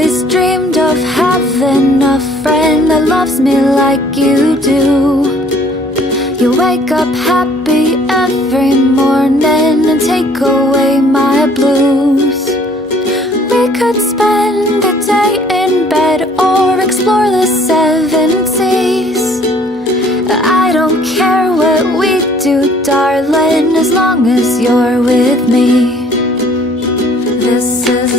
always dreamed of having a friend that loves me like you do. You wake up happy every morning and take away my blues. We could spend the day in bed or explore the seven seas. I don't care what we do, darling, as long as you're with me. This is